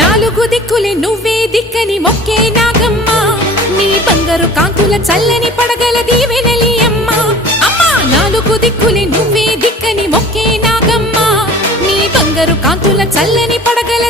నాలుగు దిక్కులే నువ్వే దిక్కని మొక్కే నాగమ్మ నీ బంగారు కాంతుల చల్లని పడగల దీవెనలి అమ్మ అమ్మా నాలుగు దిక్కులే నువ్వే దిక్కని మొక్కే నాగమ్మ నీ బంగారు కాంతుల చల్లని పడగల